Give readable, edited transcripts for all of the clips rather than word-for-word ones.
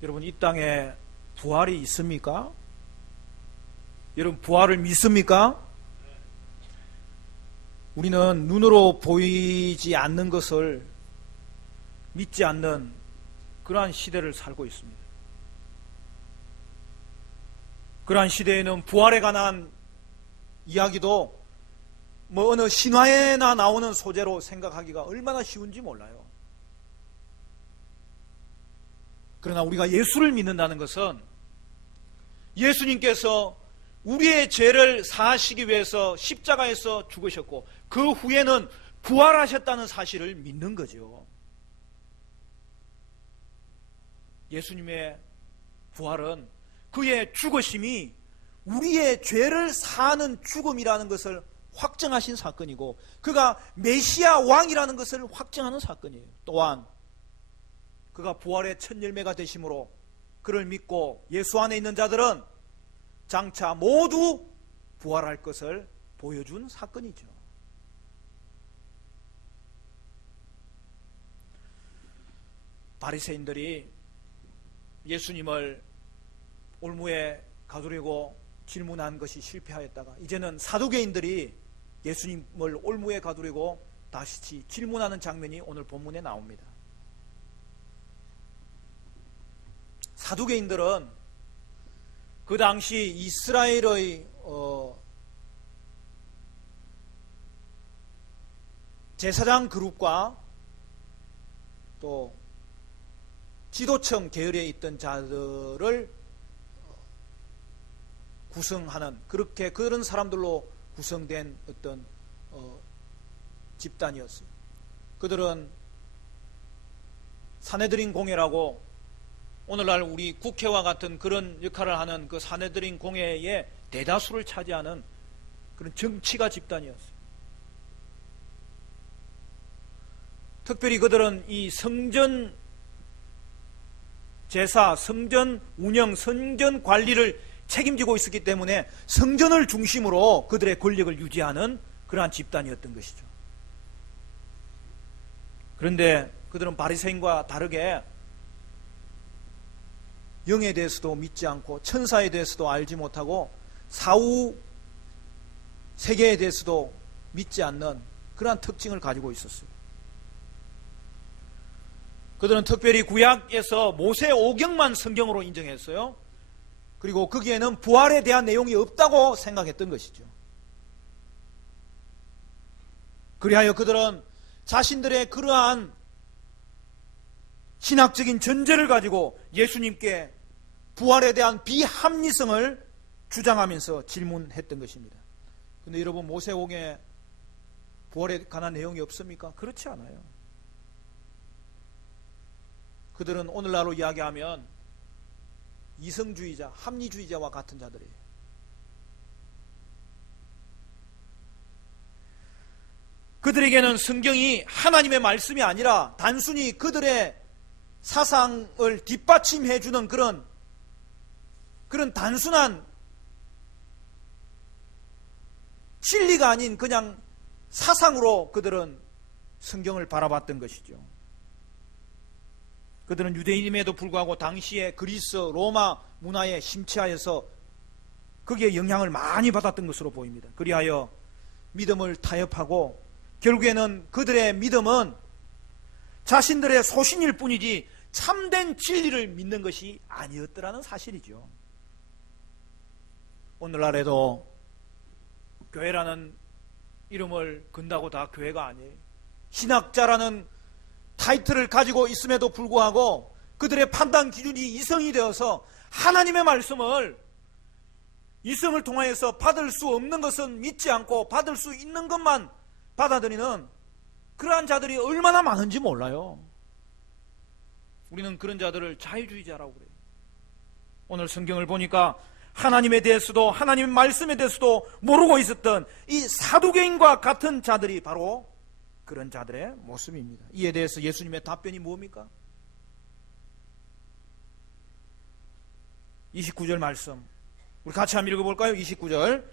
여러분, 이 땅에 부활이 있습니까? 여러분, 부활을 믿습니까? 우리는 눈으로 보이지 않는 것을 믿지 않는 그러한 시대를 살고 있습니다. 그러한 시대에는 부활에 관한 이야기도 어느 신화에나 나오는 소재로 생각하기가 얼마나 쉬운지 몰라요. 그러나 우리가 예수를 믿는다는 것은 예수님께서 우리의 죄를 사하시기 위해서 십자가에서 죽으셨고 그 후에는 부활하셨다는 사실을 믿는 거죠. 예수님의 부활은 그의 죽으심이 우리의 죄를 사하는 죽음이라는 것을 확정하신 사건이고 그가 메시아 왕이라는 것을 확정하는 사건이에요. 또한 그가 부활의 첫 열매가 되심으로 그를 믿고 예수 안에 있는 자들은 장차 모두 부활할 것을 보여준 사건이죠. 바리새인들이 예수님을 올무에 가두려고 질문한 것이 실패하였다가 이제는 사두개인들이 예수님을 올무에 가두려고 다시 질문하는 장면이 오늘 본문에 나옵니다. 사두개인들은 그 당시 이스라엘의 제사장 그룹과 또 지도층 계열에 있던 자들을 구성하는 그런 사람들로 구성된 어떤 집단이었어요. 그들은 사내들인 공회라고 오늘날 우리 국회와 같은 그런 역할을 하는 그 사내들인 공회의 대다수를 차지하는 그런 정치가 집단이었어요. 특별히 그들은 이 성전 제사, 성전 운영, 성전 관리를 책임지고 있었기 때문에 성전을 중심으로 그들의 권력을 유지하는 그러한 집단이었던 것이죠. 그런데 그들은 바리새인과 다르게 영에 대해서도 믿지 않고 천사에 대해서도 알지 못하고 사후 세계에 대해서도 믿지 않는 그러한 특징을 가지고 있었어요. 그들은 특별히 구약에서 모세 오경만 성경으로 인정했어요. 그리고 거기에는 부활에 대한 내용이 없다고 생각했던 것이죠. 그리하여 그들은 자신들의 그러한 신학적인 전제를 가지고 예수님께 부활에 대한 비합리성을 주장하면서 질문했던 것입니다. 그런데 여러분, 모세오경에 부활에 관한 내용이 없습니까? 그렇지 않아요. 그들은 오늘날로 이야기하면 이성주의자, 합리주의자와 같은 자들이에요. 그들에게는 성경이 하나님의 말씀이 아니라 단순히 그들의 사상을 뒷받침해주는 그런 단순한 진리가 아닌 그냥 사상으로 그들은 성경을 바라봤던 것이죠. 그들은 유대인임에도 불구하고 당시에 그리스, 로마 문화에 심취하여서 거기에 영향을 많이 받았던 것으로 보입니다. 그리하여 믿음을 타협하고 결국에는 그들의 믿음은 자신들의 소신일 뿐이지 참된 진리를 믿는 것이 아니었더라는 사실이죠. 오늘날에도 교회라는 이름을 건다고 다 교회가 아니에요. 신학자라는 타이틀을 가지고 있음에도 불구하고 그들의 판단 기준이 이성이 되어서 하나님의 말씀을 이성을 통하여서 받을 수 없는 것은 믿지 않고 받을 수 있는 것만 받아들이는 그러한 자들이 얼마나 많은지 몰라요. 우리는 그런 자들을 자유주의자라고 그래요. 오늘 성경을 보니까 하나님에 대해서도 하나님의 말씀에 대해서도 모르고 있었던 이 사두개인과 같은 자들이 바로 그런 자들의 모습입니다. 이에 대해서 예수님의 답변이 뭡니까? 29절 말씀 우리 같이 한번 읽어볼까요? 29절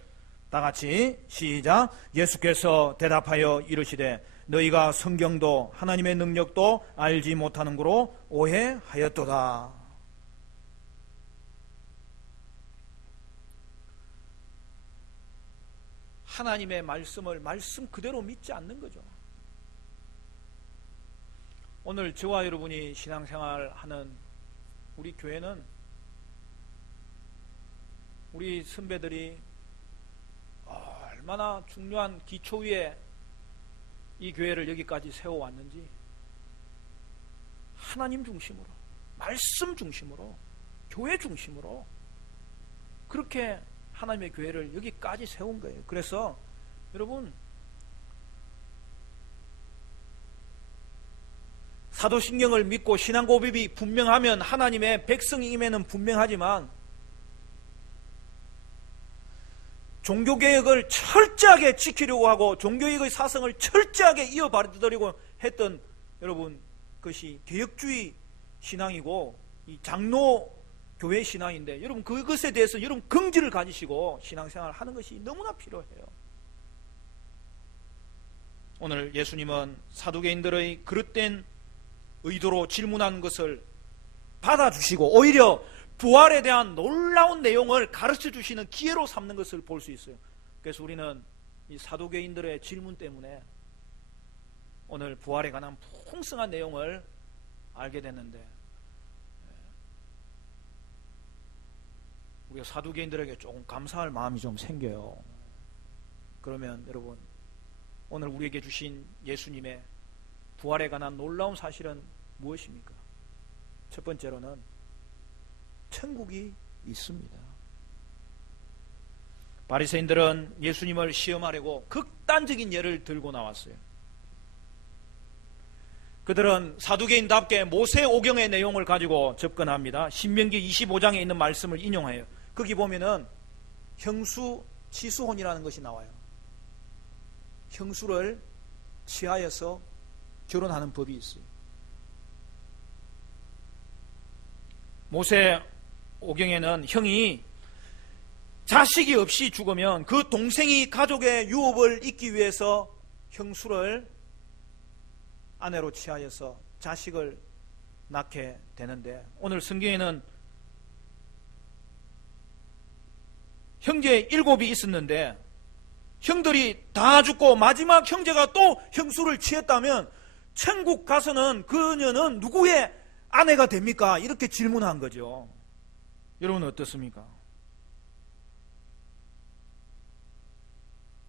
다 같이 시작. 예수께서 대답하여 이르시되 너희가 성경도 하나님의 능력도 알지 못하는 거로 오해하였도다. 하나님의 말씀을 말씀 그대로 믿지 않는 거죠. 오늘 저와 여러분이 신앙생활하는 우리 교회는 우리 선배들이 얼마나 중요한 기초 위에 이 교회를 여기까지 세워왔는지 하나님 중심으로, 말씀 중심으로, 교회 중심으로 그렇게 하나님의 교회를 여기까지 세운 거예요. 그래서 여러분, 사도신경을 믿고 신앙고백이 분명하면 하나님의 백성임에는 분명하지만 종교개혁을 철저하게 지키려고 하고 종교개혁의 사상을 철저하게 이어받으려고 했던 여러분, 그것이 개혁주의 신앙이고 이 장로교회 신앙인데, 여러분 그것에 대해서 여러분 긍지를 가지시고 신앙생활을 하는 것이 너무나 필요해요. 오늘 예수님은 사두개인들의 그릇된 의도로 질문한 것을 받아주시고 오히려 부활에 대한 놀라운 내용을 가르쳐 주시는 기회로 삼는 것을 볼 수 있어요. 그래서 우리는 이 사두개인들의 질문 때문에 오늘 부활에 관한 풍성한 내용을 알게 됐는데, 우리가 사두개인들에게 조금 감사할 마음이 좀 생겨요. 그러면 여러분, 오늘 우리에게 주신 예수님의 부활에 관한 놀라운 사실은 무엇입니까? 첫 번째로는 천국이 있습니다. 바리새인들은 예수님을 시험하려고 극단적인 예를 들고 나왔어요. 그들은 사두개인답게 모세오경의 내용을 가지고 접근합니다. 신명기 25장에 있는 말씀을 인용해요. 거기 보면은 형수 치수혼이라는 것이 나와요. 형수를 취하여서 결혼하는 법이 있어요. 모세오경에는 형이 자식이 없이 죽으면 그 동생이 가족의 유업을 잇기 위해서 형수를 아내로 취하여서 자식을 낳게 되는데, 오늘 성경에는 형제 7이 있었는데 형들이 다 죽고 마지막 형제가 또 형수를 취했다면 천국 가서는 그녀는 누구의 아내가 됩니까? 이렇게 질문한 거죠. 여러분은 어떻습니까?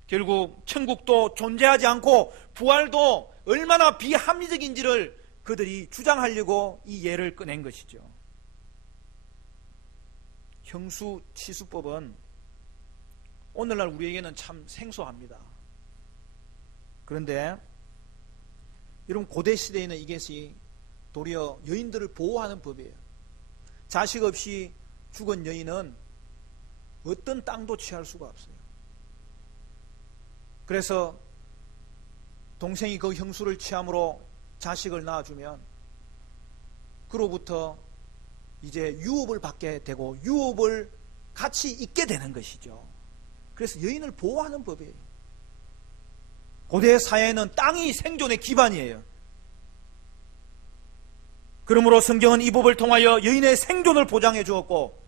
결국 천국도 존재하지 않고 부활도 얼마나 비합리적인지를 그들이 주장하려고 이 예를 꺼낸 것이죠. 형수치수법은 오늘날 우리에게는 참 생소합니다. 그런데 여러분, 고대 시대에는 이것이 도리어 여인들을 보호하는 법이에요. 자식 없이 죽은 여인은 어떤 땅도 취할 수가 없어요. 그래서 동생이 그 형수를 취함으로 자식을 낳아주면 그로부터 이제 유업을 받게 되고 유업을 같이 잊게 되는 것이죠. 그래서 여인을 보호하는 법이에요. 고대 사회에는 땅이 생존의 기반이에요. 그러므로 성경은 이 법을 통하여 여인의 생존을 보장해 주었고,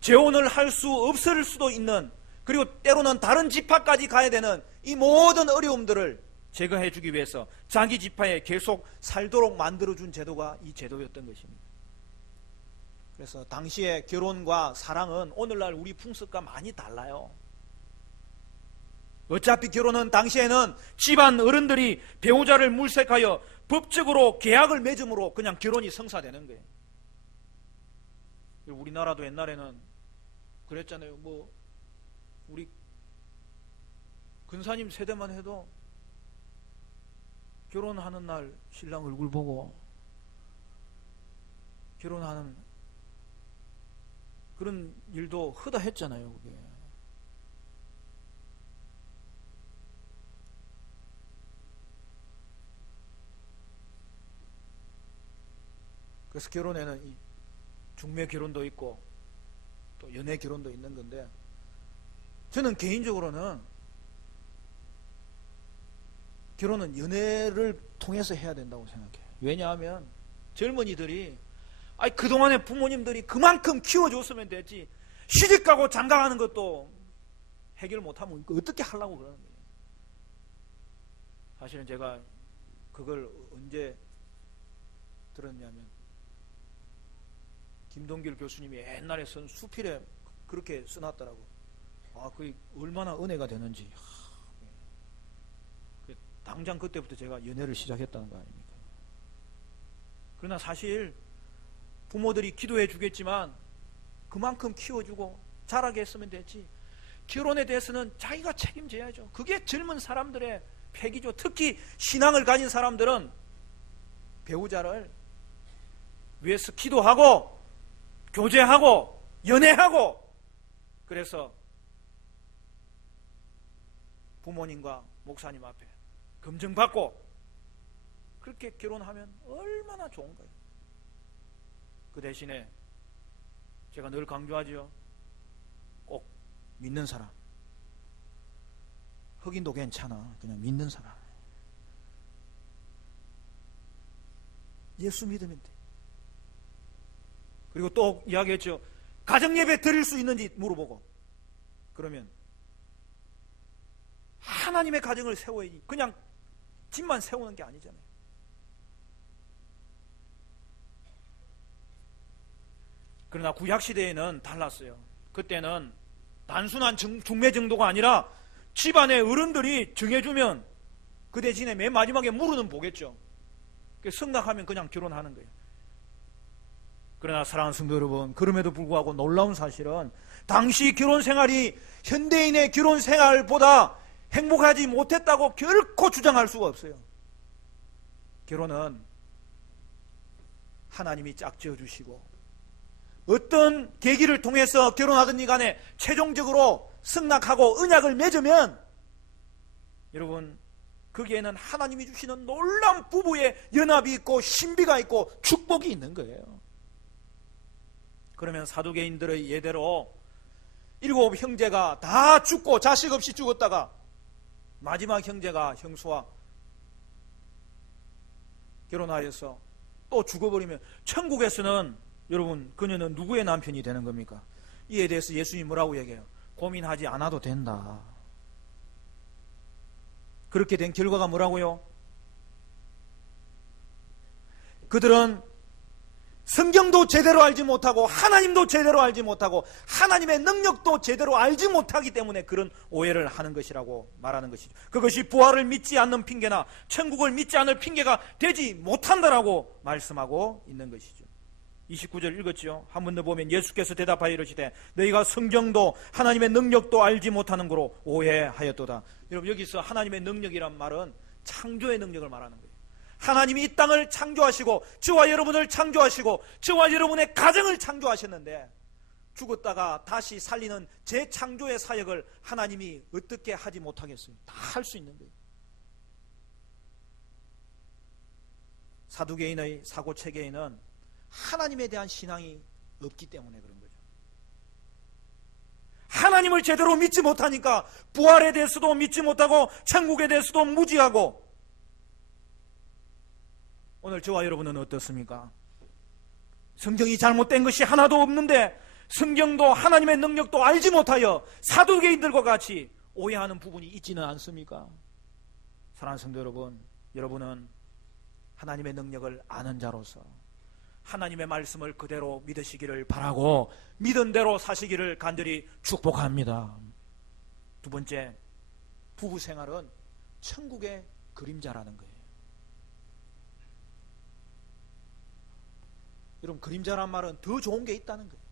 재혼을 할 수 없을 수도 있는, 그리고 때로는 다른 지파까지 가야 되는 이 모든 어려움들을 제거해 주기 위해서 자기 지파에 계속 살도록 만들어준 제도가 이 제도였던 것입니다. 그래서 당시의 결혼과 사랑은 오늘날 우리 풍습과 많이 달라요. 어차피 결혼은 당시에는 집안 어른들이 배우자를 물색하여 법적으로 계약을 맺음으로 그냥 결혼이 성사되는 거예요. 우리나라도 옛날에는 그랬잖아요. 우리 근사님 세대만 해도 결혼하는 날 신랑 얼굴 보고 결혼하는 그런 일도 허다했잖아요. 그게. 그래서 결혼에는 이 중매 결혼도 있고 또 연애 결혼도 있는 건데, 저는 개인적으로는 결혼은 연애를 통해서 해야 된다고 생각해요. 왜냐하면 젊은이들이 그동안에 부모님들이 그만큼 키워줬으면 됐지, 시집가고 장가가는 것도 해결 못하면 어떻게 하려고 그러는 거예요. 사실은 제가 그걸 언제 들었냐면 김동길 교수님이 옛날에 쓴 수필에 그렇게 써놨더라고. 그게 얼마나 은혜가 되는지. 당장 그때부터 제가 연애를 시작했다는 거 아닙니까? 그러나 사실 부모들이 기도해 주겠지만 그만큼 키워주고 자라게 했으면 됐지. 결혼에 대해서는 자기가 책임져야죠. 그게 젊은 사람들의 패기죠. 특히 신앙을 가진 사람들은 배우자를 위해서 기도하고 교제하고 연애하고, 그래서 부모님과 목사님 앞에 검증받고 그렇게 결혼하면 얼마나 좋은 거예요. 그 대신에 제가 늘 강조하죠. 꼭 믿는 사람. 흑인도 괜찮아. 그냥 믿는 사람. 예수 믿으면 돼. 그리고 또 이야기했죠. 가정예배 드릴 수 있는지 물어보고, 그러면 하나님의 가정을 세워야지. 그냥 집만 세우는 게 아니잖아요. 그러나 구약시대에는 달랐어요. 그때는 단순한 중매 정도가 아니라 집안의 어른들이 정해주면 그 대신에 맨 마지막에 물어는 보겠죠. 승낙하면 그냥 결혼하는 거예요. 그러나 사랑하는 성도 여러분, 그럼에도 불구하고 놀라운 사실은 당시 결혼 생활이 현대인의 결혼 생활보다 행복하지 못했다고 결코 주장할 수가 없어요. 결혼은 하나님이 짝지어 주시고 어떤 계기를 통해서 결혼하든지 간에 최종적으로 승낙하고 언약을 맺으면 여러분, 거기에는 하나님이 주시는 놀라운 부부의 연합이 있고 신비가 있고 축복이 있는 거예요. 그러면 사두개인들의 예대로 7 형제가 다 죽고 자식 없이 죽었다가 마지막 형제가 형수와 결혼하여서 또 죽어버리면 천국에서는 여러분, 그녀는 누구의 남편이 되는 겁니까? 이에 대해서 예수님이 뭐라고 얘기해요? 고민하지 않아도 된다. 그렇게 된 결과가 뭐라고요? 그들은 성경도 제대로 알지 못하고 하나님도 제대로 알지 못하고 하나님의 능력도 제대로 알지 못하기 때문에 그런 오해를 하는 것이라고 말하는 것이죠. 그것이 부활을 믿지 않는 핑계나 천국을 믿지 않을 핑계가 되지 못한다라고 말씀하고 있는 것이죠. 29절 읽었죠. 한 번 더 보면 예수께서 대답하여 이르시되 너희가 성경도 하나님의 능력도 알지 못하는 거로 오해하였도다. 여러분, 여기서 하나님의 능력이란 말은 창조의 능력을 말하는 거예요. 하나님이 이 땅을 창조하시고 저와 여러분을 창조하시고 저와 여러분의 가정을 창조하셨는데 죽었다가 다시 살리는 재창조의 사역을 하나님이 어떻게 하지 못하겠어요? 다 할 수 있는 거예요. 사두개인의 사고체계에는 하나님에 대한 신앙이 없기 때문에 그런 거죠. 하나님을 제대로 믿지 못하니까 부활에 대해서도 믿지 못하고 천국에 대해서도 무지하고. 오늘 저와 여러분은 어떻습니까? 성경이 잘못된 것이 하나도 없는데 성경도 하나님의 능력도 알지 못하여 사두개인들과 같이 오해하는 부분이 있지는 않습니까? 사랑하는 성도 여러분, 여러분은 하나님의 능력을 아는 자로서 하나님의 말씀을 그대로 믿으시기를 바라고 믿은 대로 사시기를 간절히 축복합니다. 두 번째, 부부 생활은 천국의 그림자라는 거예요. 여러분, 그림자란 말은 더 좋은 게 있다는 거예요.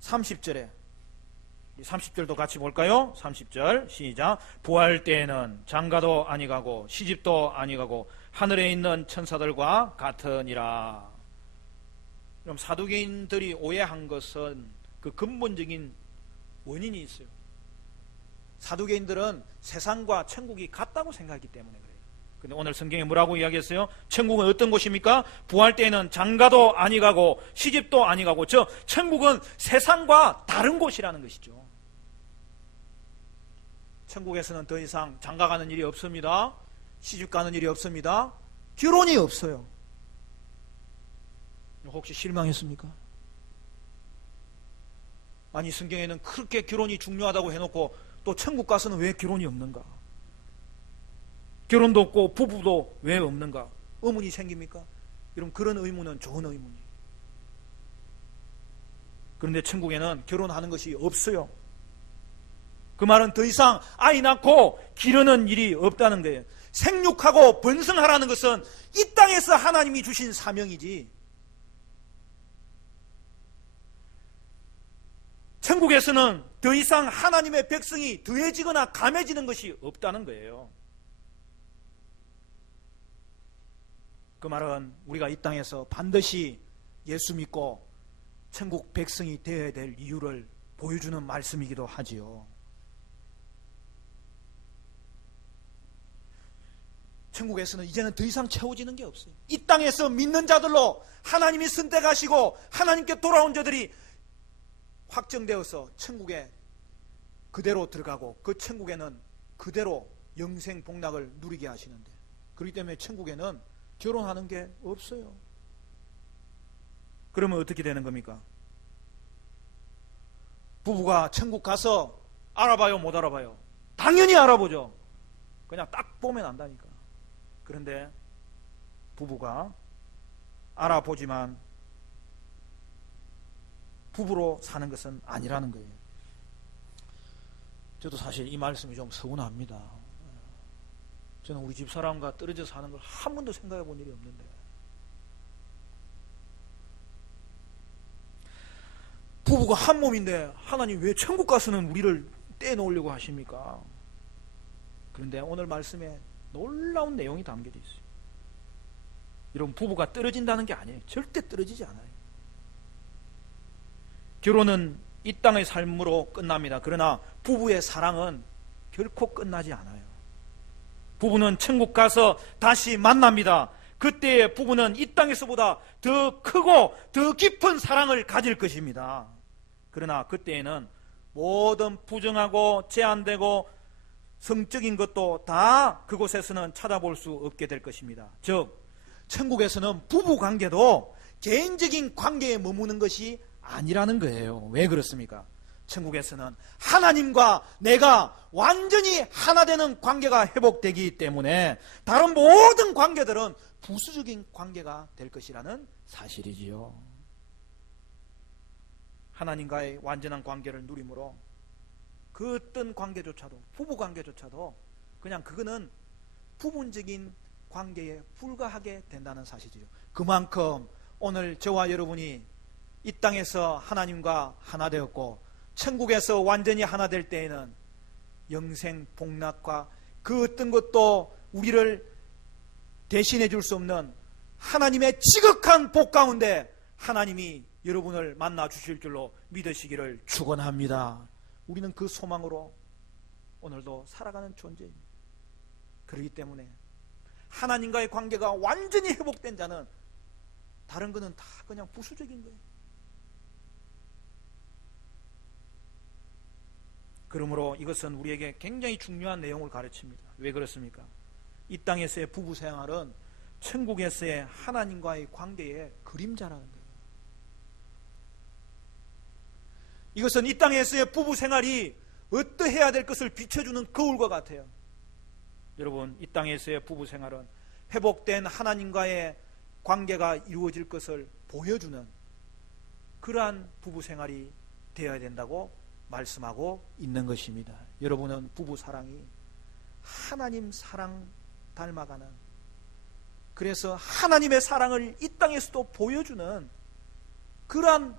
30절에 30절도 같이 볼까요? 30절 시작. 부활 때에는 장가도 아니가고 시집도 아니가고 하늘에 있는 천사들과 같으니라. 그럼 사두개인들이 오해한 것은 그 근본적인 원인이 있어요. 사두개인들은 세상과 천국이 같다고 생각하기 때문에 그래요. 근데 오늘 성경에 뭐라고 이야기했어요? 천국은 어떤 곳입니까? 부활 때에는 장가도 아니가고 시집도 아니가고, 저 천국은 세상과 다른 곳이라는 것이죠. 천국에서는 더 이상 장가 가는 일이 없습니다. 시집 가는 일이 없습니다. 결혼이 없어요. 혹시 실망했습니까? 아니 성경에는 그렇게 결혼이 중요하다고 해놓고 또 천국 가서는 왜 결혼이 없는가? 결혼도 없고 부부도 왜 없는가? 의문이 생깁니까? 여러분, 그런 의문은 좋은 의문이에요. 그런데 천국에는 결혼하는 것이 없어요. 그 말은 더 이상 아이 낳고 기르는 일이 없다는 거예요. 생육하고 번성하라는 것은 이 땅에서 하나님이 주신 사명이지, 천국에서는 더 이상 하나님의 백성이 더해지거나 감해지는 것이 없다는 거예요. 그 말은 우리가 이 땅에서 반드시 예수 믿고 천국 백성이 되어야 될 이유를 보여주는 말씀이기도 하지요. 천국에서는 이제는 더 이상 채워지는 게 없어요. 이 땅에서 믿는 자들로 하나님이 선택하시고 하나님께 돌아온 자들이 확정되어서 천국에 그대로 들어가고 그 천국에는 그대로 영생 복락을 누리게 하시는데, 그렇기 때문에 천국에는 결혼하는 게 없어요. 그러면 어떻게 되는 겁니까? 부부가 천국 가서 알아봐요, 못 알아봐요? 당연히 알아보죠. 그냥 딱 보면 안다니까. 그런데 부부가 알아보지만 부부로 사는 것은 아니라는 거예요. 저도 사실 이 말씀이 좀 서운합니다. 저는 우리 집 사람과 떨어져 사는 걸 한 번도 생각해 본 일이 없는데, 부부가 한 몸인데 하나님 왜 천국 가서는 우리를 떼놓으려고 하십니까? 그런데 오늘 말씀에 놀라운 내용이 담겨져 있어요. 여러분, 부부가 떨어진다는 게 아니에요. 절대 떨어지지 않아요. 결혼은 이 땅의 삶으로 끝납니다. 그러나 부부의 사랑은 결코 끝나지 않아요. 부부는 천국 가서 다시 만납니다. 그때의 부부는 이 땅에서보다 더 크고 더 깊은 사랑을 가질 것입니다. 그러나 그때에는 모든 부정하고 제한되고 성적인 것도 다 그곳에서는 찾아볼 수 없게 될 것입니다. 즉, 천국에서는 부부 관계도 개인적인 관계에 머무는 것이 아니라는 거예요. 왜 그렇습니까? 천국에서는 하나님과 내가 완전히 하나 되는 관계가 회복되기 때문에 다른 모든 관계들은 부수적인 관계가 될 것이라는 사실이지요. 하나님과의 완전한 관계를 누림으로 그 어떤 관계조차도, 부부 관계조차도 그냥 그거는 부분적인 관계에 불과하게 된다는 사실이죠. 그만큼 오늘 저와 여러분이 이 땅에서 하나님과 하나 되었고 천국에서 완전히 하나 될 때에는 영생 복락과 그 어떤 것도 우리를 대신해 줄 수 없는 하나님의 지극한 복 가운데 하나님이 여러분을 만나 주실 줄로 믿으시기를 축원합니다. 우리는 그 소망으로 오늘도 살아가는 존재입니다. 그렇기 때문에 하나님과의 관계가 완전히 회복된 자는 다른 거는 다 그냥 부수적인 거예요. 그러므로 이것은 우리에게 굉장히 중요한 내용을 가르칩니다. 왜 그렇습니까? 이 땅에서의 부부 생활은 천국에서의 하나님과의 관계의 그림자라는 거예요. 이것은 이 땅에서의 부부 생활이 어떠해야 될 것을 비춰주는 거울과 같아요. 여러분, 이 땅에서의 부부 생활은 회복된 하나님과의 관계가 이루어질 것을 보여주는 그러한 부부 생활이 되어야 된다고 말씀하고 있는 것입니다. 여러분은 부부 사랑이 하나님 사랑 닮아가는, 그래서 하나님의 사랑을 이 땅에서도 보여주는 그러한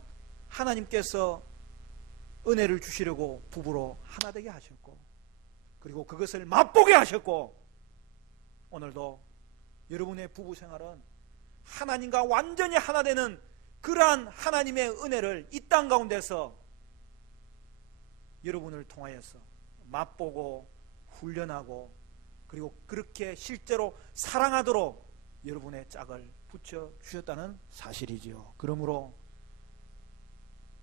하나님께서 은혜를 주시려고 부부로 하나 되게 하셨고, 그리고 그것을 맛보게 하셨고, 오늘도 여러분의 부부 생활은 하나님과 완전히 하나 되는 그러한 하나님의 은혜를 이 땅 가운데서 여러분을 통하여서 맛보고 훈련하고, 그리고 그렇게 실제로 사랑하도록 여러분의 짝을 붙여 주셨다는 사실이지요. 그러므로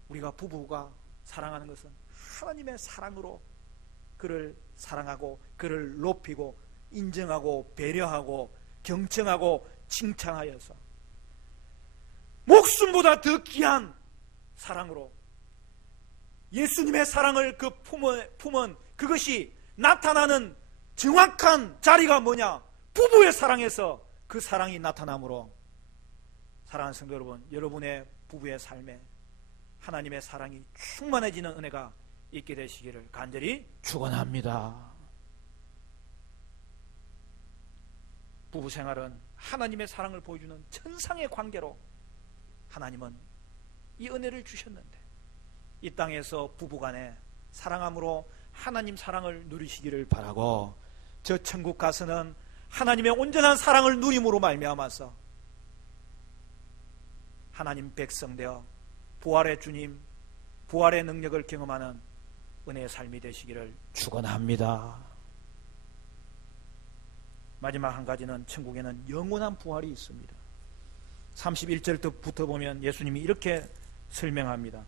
우리가 부부가 사랑하는 것은 하나님의 사랑으로 그를 사랑하고 그를 높이고 인정하고 배려하고 경청하고 칭찬하여서 목숨보다 더 귀한 사랑으로 예수님의 사랑을 그 품은 그것이 나타나는 정확한 자리가 뭐냐? 부부의 사랑에서 그 사랑이 나타나므로, 사랑하는 성도 여러분, 여러분의 부부의 삶에 하나님의 사랑이 충만해지는 은혜가 있게 되시기를 간절히 축원합니다. 부부 생활은 하나님의 사랑을 보여주는 천상의 관계로 하나님은 이 은혜를 주셨는데, 이 땅에서 부부간에 사랑함으로 하나님 사랑을 누리시기를 바라고, 저 천국 가서는 하나님의 온전한 사랑을 누림으로 말미암아서 하나님 백성 되어 부활의 주님, 부활의 능력을 경험하는 은혜의 삶이 되시기를 축원합니다. 마지막 한 가지는, 천국에는 영원한 부활이 있습니다. 31절부터 보면 예수님이 이렇게 설명합니다.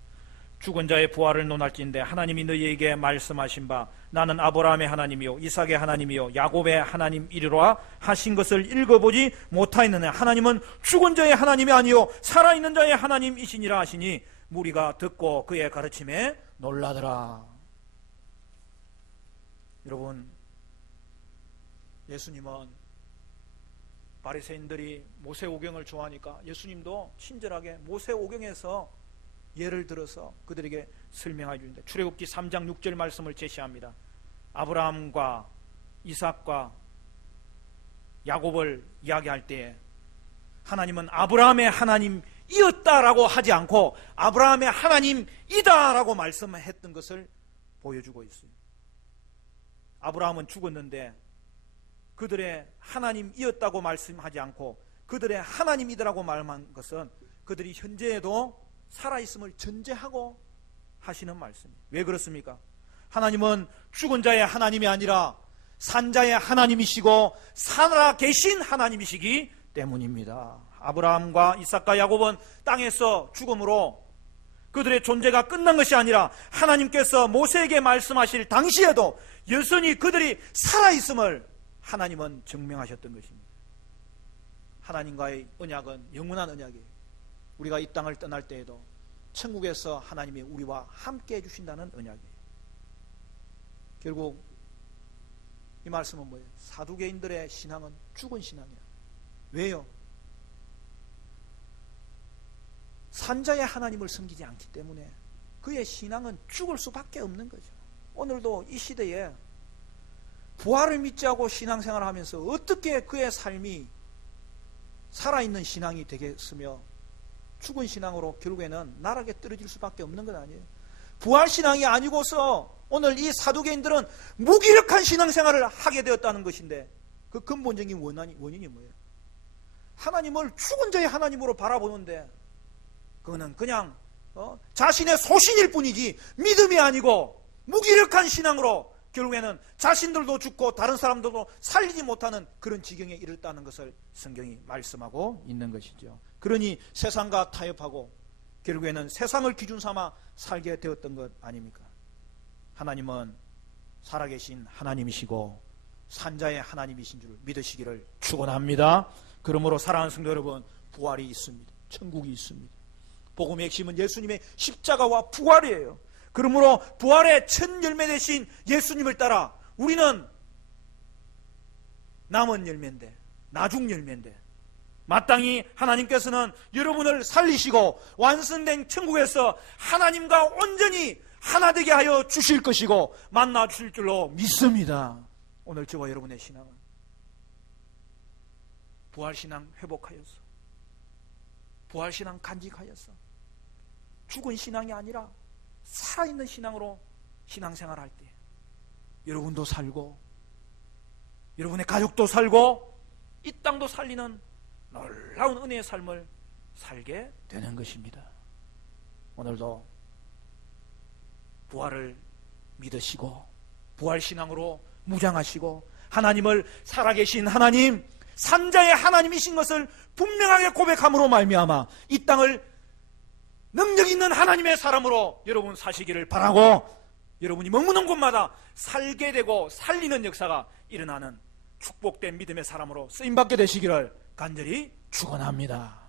죽은 자의 부활을 논할진대 하나님이 너희에게 말씀하신 바 나는 아브라함의 하나님이요 이삭의 하나님이요 야곱의 하나님이리라 하신 것을 읽어보지 못하였느냐. 하나님은 죽은 자의 하나님이 아니요 살아있는 자의 하나님이시니라 하시니 무리가 듣고 그의 가르침에 놀라더라. 여러분, 예수님은 바리새인들이 모세오경을 좋아하니까 예수님도 친절하게 모세오경에서 예를 들어서 그들에게 설명해 주는데, 출애굽기 3장 6절 말씀을 제시합니다. 아브라함과 이삭과 야곱을 이야기할 때에 하나님은 아브라함의 하나님이었다라고 하지 않고 아브라함의 하나님이다라고 말씀했던 것을 보여주고 있어요. 아브라함은 죽었는데 그들의 하나님이었다고 말씀하지 않고 그들의 하나님이다라고 말한 것은 그들이 현재에도 살아있음을 전제하고 하시는 말씀이에요. 왜 그렇습니까? 하나님은 죽은 자의 하나님이 아니라 산자의 하나님이시고 살아계신 하나님이시기 때문입니다. 아브라함과 이삭과 야곱은 땅에서 죽음으로 그들의 존재가 끝난 것이 아니라 하나님께서 모세에게 말씀하실 당시에도 여전히 그들이 살아있음을 하나님은 증명하셨던 것입니다. 하나님과의 언약은 영원한 언약이에요. 우리가 이 땅을 떠날 때에도 천국에서 하나님이 우리와 함께 해주신다는 언약이에요. 결국 이 말씀은 뭐예요? 사두개인들의 신앙은 죽은 신앙이야. 왜요? 산자의 하나님을 섬기지 않기 때문에 그의 신앙은 죽을 수밖에 없는 거죠. 오늘도 이 시대에 부활을 믿지 않고 신앙생활을 하면서 어떻게 그의 삶이 살아있는 신앙이 되겠으며 죽은 신앙으로 결국에는 나락에 떨어질 수밖에 없는 건 아니에요. 부활신앙이 아니고서 오늘 이 사두개인들은 무기력한 신앙생활을 하게 되었다는 것인데, 그 근본적인 원인이 뭐예요? 하나님을 죽은 자의 하나님으로 바라보는데 그거는 그냥 자신의 소신일 뿐이지 믿음이 아니고 무기력한 신앙으로 결국에는 자신들도 죽고 다른 사람들도 살리지 못하는 그런 지경에 이르렀다는 것을 성경이 말씀하고 있는 것이죠. 그러니 세상과 타협하고 결국에는 세상을 기준 삼아 살게 되었던 것 아닙니까? 하나님은 살아계신 하나님이시고 산자의 하나님이신 줄 믿으시기를 축원합니다. 그러므로 사랑하는 성도 여러분, 부활이 있습니다. 천국이 있습니다. 복음의 핵심은 예수님의 십자가와 부활이에요. 그러므로 부활의 첫 열매 되신 예수님을 따라 우리는 남은 열매인데, 나중 열매인데, 마땅히 하나님께서는 여러분을 살리시고 완성된 천국에서 하나님과 온전히 하나 되게 하여 주실 것이고 만나 주실 줄로 믿습니다. 오늘 저와 여러분의 신앙은 부활신앙 회복하여서, 부활신앙 간직하여서 죽은 신앙이 아니라 살아있는 신앙으로 신앙생활할 때 여러분도 살고 여러분의 가족도 살고 이 땅도 살리는 놀라운 은혜의 삶을 살게 되는 것입니다. 오늘도 부활을 믿으시고 부활신앙으로 무장하시고 하나님을 살아계신 하나님, 산자의 하나님이신 것을 분명하게 고백함으로 말미암아 이 땅을 능력 있는 하나님의 사람으로 여러분 사시기를 바라고, 여러분이 머무는 곳마다 살게 되고 살리는 역사가 일어나는 축복된 믿음의 사람으로 쓰임받게 되시기를 간절히 축원합니다.